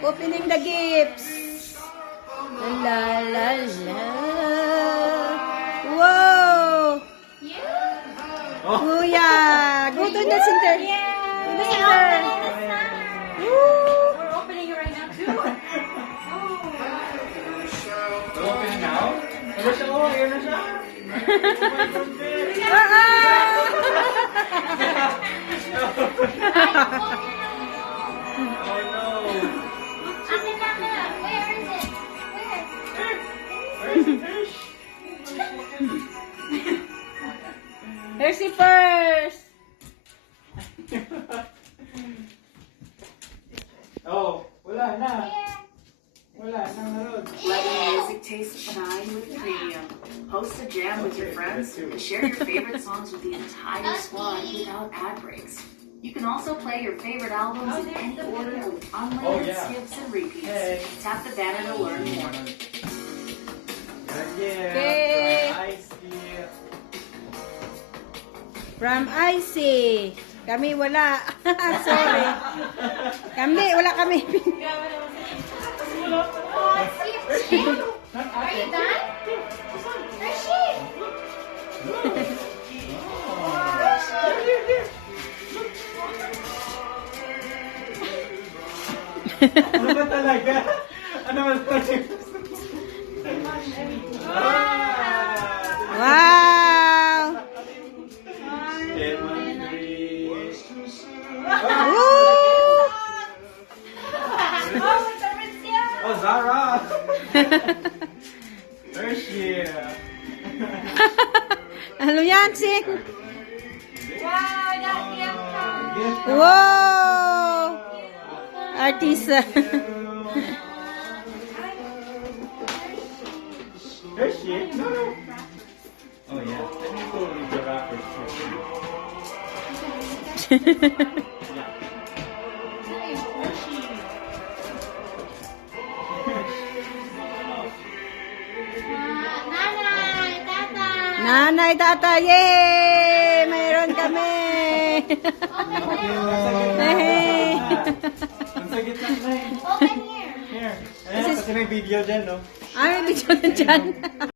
Opening the gifts. La la la. Wow! Kuya! Go to the center. To the center. We're opening it right now too. Open now? Ano siya? Oh, ayan na siya. Oh no. Where's the fish? Hershey first. Oh, wala na. Wala na naroon. Let music taste fine with Premium. Host a jam with your friends and share your favorite songs with the entire squad without ad breaks. You can also play your favorite albums in any order with unlimited skips and repeats. Hey. Tap the banner to learn more. Okay. From Icy. Kami wala. Sorry. Kami, wala kami. Are you done? Where's she? Ano ba talaga? Ano ba talaga? Wow! Woo! Oh, Zara! Hershey! Ano yan, Sing? Wow, that's gift. Wow! Artista. Hershey? No, no. Oh, yeah. Let me go with the wrappers. Nanay, tata. Nanay, tata, yay! Mayroon kami! Hey! Ang sagit lang na eh. Open here. Here. Ayan, kasi may video dyan, no? Ay, may video na dyan.